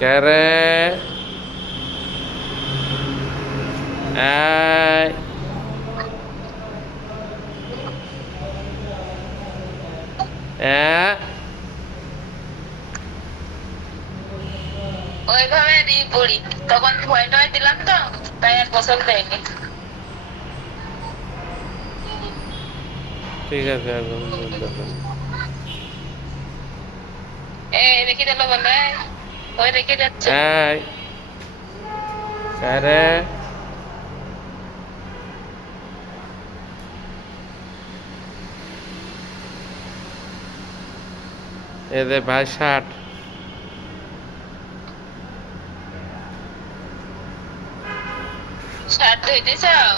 ক্যারে এই ওইভাবে পড়ি তখন ভয় টয় দিলাম তো তাই আর গোসল দেয়নি। ঠিক আছে এখন দরকার নেই। রেখে দিল বলে ওই রেখে যাচ্ছে। এই ক্যারে এদের ভাই 60 শার্ট ধুইতে চাও?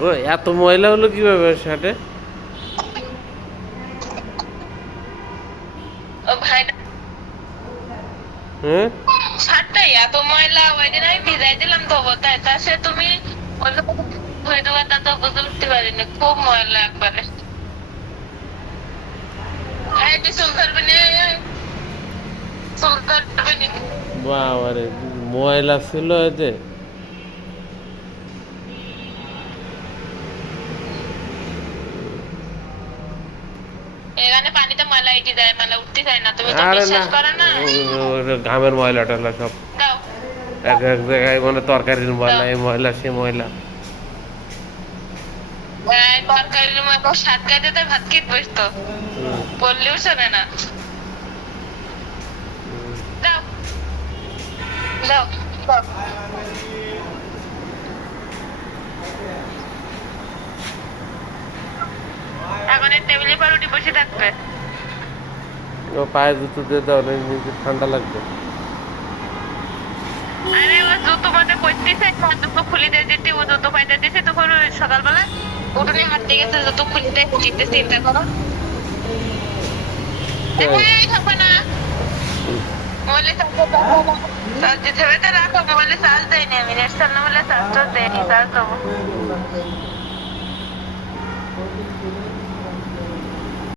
গো এত ময়লা হলো কিভাবে শার্টে? ও ভাই হ্যাঁ শার্টটাই এত ময়লা, ওই দিন আমি ভিজাই দিলাম তো তাই তা সে তুমি ধুয়ে দেওয়ার তা তো বুঝতে উঠতে পারিনি, খুব ময়লা একবারে। তুই চুল ধরবি নি, চুল ধরবি নি। বাবারে ময়লা ছিল এতে। এখানে পানিতে ময়লা ইটি যায়, মানে উঠতে যায় না, তুমি তো আরে না বিশ্বাস করো না। ঘামের ময়লা টয়লা সব দাও এক এক জায়গায় মানে তরকারির ময়লা দাও, এই ময়লা সে ময়লা। তরকারির মতো শাক গাইতে তাই ভাত খেতে বসতো, হুম, বললেও শোনে না। হুম। দাও দাও দাও। এখন এই টেবিলে পর উঠে বসে থাকবে। ও পায়ে জুতো দিয়ে দাও না নিচে ঠান্ডা লাগবে। আরে ও জুতো মধ্যে করতেছে, জুতো খুলে দিয়ে যেতে ও জুতো পাইতে দিছে, তখন ওই সকালবেলা উঠোনে হাঁটতে গেছে, জুতো খুলে দিয়ে চিনতে চিন্তা করো। এই থাকবে না, মোবাইলে চার্জ দিতে হবে তো, রাখো, মোবাইলে চার্জ দেয়নি আমি, নেট চালানো বলে চার্জ তো দেয়নি, চার্জ দেবো।